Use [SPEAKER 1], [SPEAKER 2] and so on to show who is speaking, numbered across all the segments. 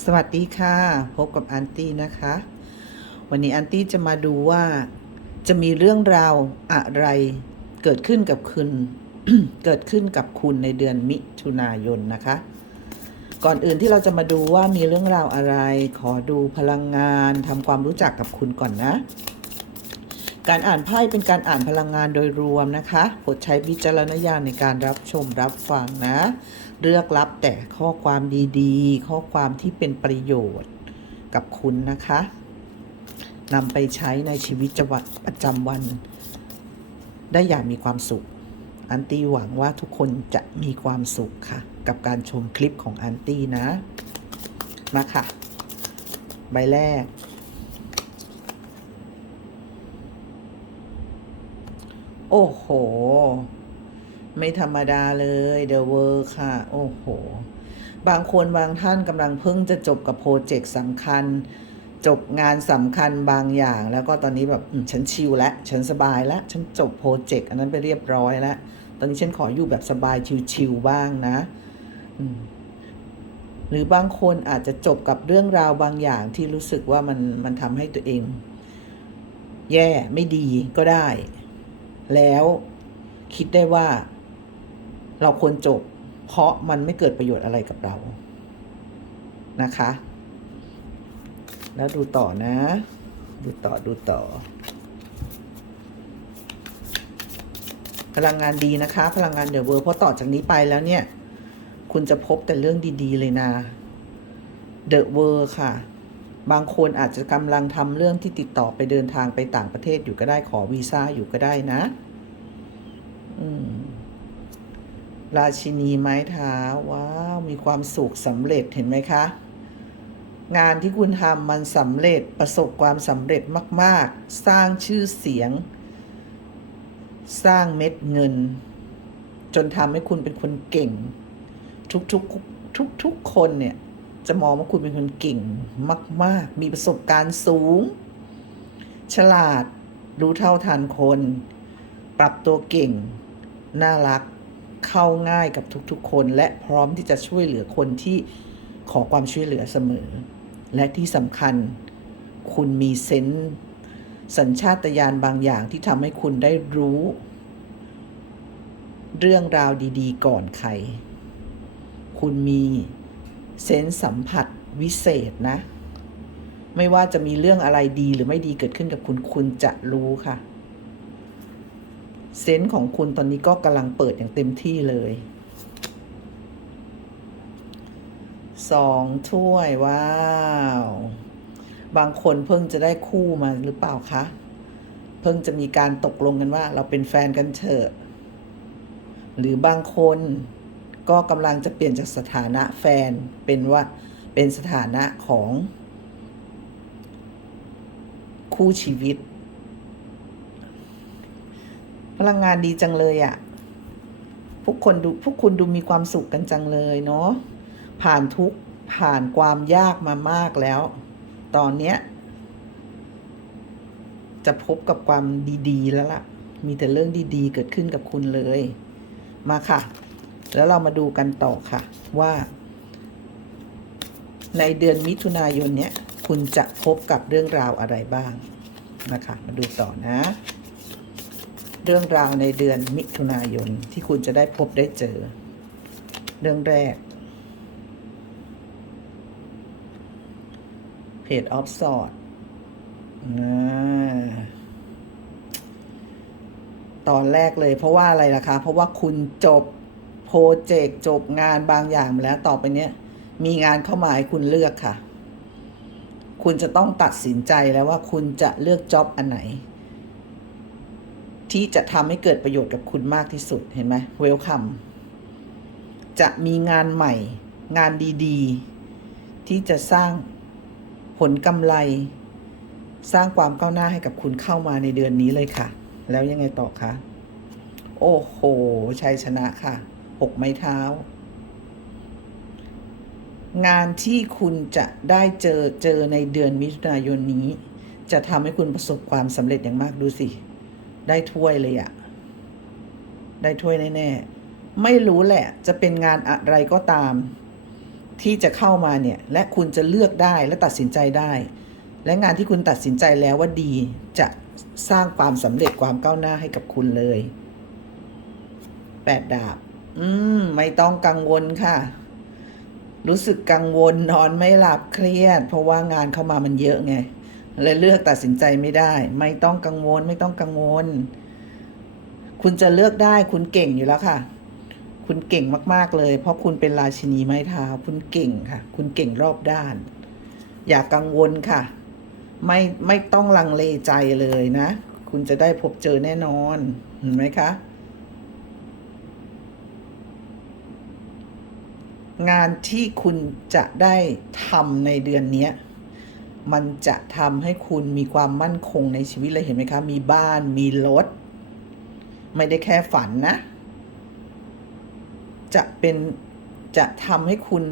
[SPEAKER 1] สวัสดีค่ะ พบกับอันตี้นะคะ วันนี้อันตี้จะมาดูว่าจะมีเรื่องราวอะไรเกิดขึ้นกับคุณ เกิดขึ้นกับคุณในเดือนมิถุนายนนะคะ ก่อนอื่นที่เราจะมาดูว่ามีเรื่องราวอะไร ขอดูพลังงานทำความรู้จักกับคุณก่อนนะ การอ่านไพ่เป็นการอ่านพลังงานโดยรวมนะคะโปรดใช้วิจารณญาณในการรับชมรับฟังนะ เลือกรับแต่ข้อความดีๆ ข้อความที่เป็นประโยชน์กับคุณนะคะนำไปใช้ในชีวิตประจำวัน ได้อย่างมีความสุข อันตี้หวังว่าทุกคนจะมีความสุขค่ะ กับการชมคลิปของอันตี้นะ มาค่ะ ใบแรก โอ้โห ไม่ธรรมดาเลยเดอะเวอร์ค่ะ โอ้โห บางคนบางท่านกำลังเพิ่งจะจบกับโปรเจกต์สำคัญ จบงานสำคัญบางอย่าง แล้วก็ตอนนี้แบบฉันชิลแล้วฉันสบายแล้วฉันจบโปรเจกต์อันนั้นไปเรียบร้อยแล้ว ตอนนี้ฉันขออยู่แบบสบายชิลๆบ้างนะหรือบางคนอาจจะจบกับเรื่องราวบางอย่างที่รู้สึกว่ามันมันทำให้ตัวเอง แย่ไม่ดีก็ได้ แล้วคิดได้ว่า เราควรจบ เพราะมันไม่เกิดประโยชน์อะไรกับเรานะคะ แล้วดูต่อนะ ดูต่อดูต่อ พลังงานดีนะคะ พลังงานเดอะเวอร์เพราะต่อจากนี้ไปแล้วเนี่ย คุณจะพบแต่เรื่องดี ๆ เลยนะเดอะเวอร์ค่ะ บางคนอาจจะกำลังทำเรื่องที่ติดต่อไปเดินทางไปต่างประเทศอยู่ก็ได้ขอวีซ่าอยู่ก็ได้นะ อืม ราชินีไม้เท้าว้าวมีความสุขสำเร็จเห็นไหมคะ งานที่คุณทำมันสำเร็จประสบความสำเร็จมาก ๆ สร้างชื่อเสียง สร้างเม็ดเงิน จนทำให้คุณเป็นคนเก่ง ทุกๆทุกทุกๆคนเนี่ยจะมองว่าคุณเป็นคนเก่งมาก ๆ มีประสบการณ์สูง ฉลาดรู้เท่าทันคน ปรับตัวเก่ง น่ารัก เข้าง่ายกับทุกๆ คน และพร้อมที่จะช่วยเหลือคนที่ขอความช่วยเหลือเสมอ และที่สำคัญคุณมีเซนส์สัญชาตญาณบางอย่างที่ทำให้คุณได้รู้ เรื่องราวดีๆ ก่อนใคร คุณมีเซนส์สัมผัสวิเศษนะ ไม่ว่าจะมีเรื่องอะไรดีหรือไม่ดีเกิดขึ้นกับคุณคุณจะรู้ค่ะ เซนส์ของคุณตอนนี้ก็กำลังเปิดอย่างเต็มที่เลยสองถ้วย ว้าว บางคนเพิ่งจะได้คู่มาหรือเปล่าคะ เพิ่งจะมีการตกลงกันว่า เราเป็นแฟนกันเถอะ หรือบางคนก็กำลังจะเปลี่ยนจากสถานะแฟนเป็นว่าเป็นสถานะของคู่ชีวิต ลังงานดีจังเลยอะ่ะพวกคนดูพวกคุณดูมีความสุขกันจังเลยเนาะผ่านทุกผ่านความยากมามากแล้ว ตอนเนี้ย จะพบกับความดีๆแล้วล่ะ มีแต่เรื่องดีๆ เกิดขึ้นกับคุณเลย มาค่ะ แล้วเรามาดูกันต่อค่ะ ว่า ในเดือนมิถุนายนเนี้ย คุณจะพบกับเรื่องราวอะไรบ้างนะคะ มาดูต่อนะ เรื่องราวในเดือนมิถุนายนที่คุณจะได้พบได้เจอ เรื่องแรกเพจออฟสอดนะตอนแรกเลยเพราะว่าอะไรล่ะคะ เพราะว่าคุณจบโปรเจกต์จบงานบางอย่างแล้วต่อไปเนี้ย มีงานเข้ามาให้คุณเลือกค่ะ คุณจะต้องตัดสินใจแล้วว่าคุณจะเลือกจ็อบอันไหน ที่จะทำให้เกิดประโยชน์กับคุณมากที่สุดเห็นไหมเวลคัมจะมีงานใหม่ งานดีๆ ที่จะสร้างผลกำไร สร้างความก้าวหน้าให้กับคุณเข้ามาในเดือนนี้เลยค่ะ แล้วยังไงต่อคะโอ้โหชัยชนะค่ะหกไม้เท้า งานที่คุณจะได้เจอเจอในเดือนมิถุนายนนี้ จะทำให้คุณประสบความสำเร็จอย่างมากดูสิ ได้ถ้วยเลยอะได้ถ้วยแน่ๆ ไม่รู้แหละ จะเป็นงานอะไรก็ตาม ที่จะเข้ามาเนี่ย และคุณจะเลือกได้และตัดสินใจได้ และงานที่คุณตัดสินใจแล้วว่าดีจะสร้างความสำเร็จความก้าวหน้าให้กับคุณเลยแปดดาบ อืม ไม่ต้องกังวลค่ะ รู้สึกกังวลนอนไม่หลับเครียด เพราะว่างานเข้ามามันเยอะไง เลยเลือกตัดสินใจไม่ได้ ไม่ต้องกังวลไม่ต้องกังวล คุณจะเลือกได้คุณเก่งอยู่แล้วค่ะ คุณเก่งมาก ๆเลย เพราะคุณเป็นราชินีไม้เท้าคุณเก่งค่ะ คุณเก่งรอบด้าน อย่ากังวลค่ะ ไม่ไม่ต้องลังเลใจเลยนะ คุณจะได้พบเจอแน่นอนเห็นไหมคะงานที่คุณจะได้ทำในเดือนนี้ มันจะทำให้คุณมีความมั่นคงในชีวิตเลยเห็นไหมคะ มีบ้านมีรถ ไม่ได้แค่ฝันนะ จะเป็นจะทำให้คุณ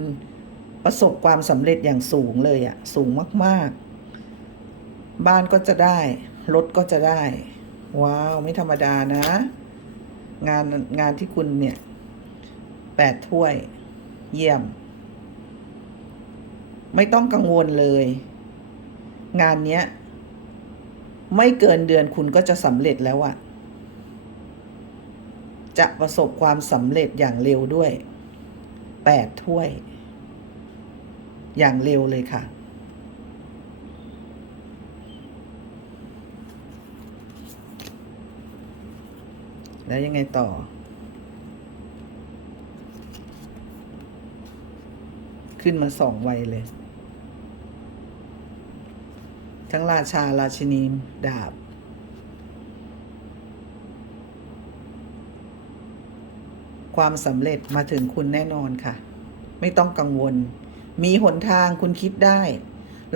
[SPEAKER 1] ประสบความสำเร็จอย่างสูงเลยอะสูงมาก ๆ บ้านก็จะได้ รถก็จะได้ ว้าว ไม่ธรรมดานะ งานงานที่คุณเนี่ยแปดถ้วย เยี่ยม ไม่ต้องกังวลเลย งานเนี้ย ไม่เกินเดือนคุณก็จะสำเร็จแล้วอะจะประสบความสำเร็จอย่างเร็วด้วยแปดถ้วย อย่างเร็วเลยค่ะ แล้วยังไงต่อขึ้นมาสองวัยเลย ทั้งราชาราชินีดาบ ความสำเร็จมาถึงคุณแน่นอนค่ะ ไม่ต้องกังวล มีหนทางคุณคิดได้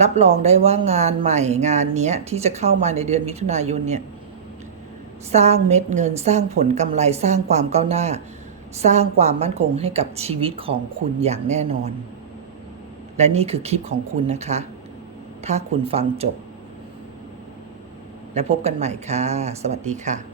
[SPEAKER 1] รับรองได้ว่างานใหม่งานนี้ที่จะเข้ามาในเดือนมิถุนายนเนี่ย สร้างเม็ดเงินสร้างผลกำไรสร้างความก้าวหน้า สร้างความมั่นคงให้กับชีวิตของคุณอย่างแน่นอน และนี่คือคลิปของคุณนะคะ ถ้าคุณฟังจบ และพบกันใหม่ค่ะ สวัสดีค่ะ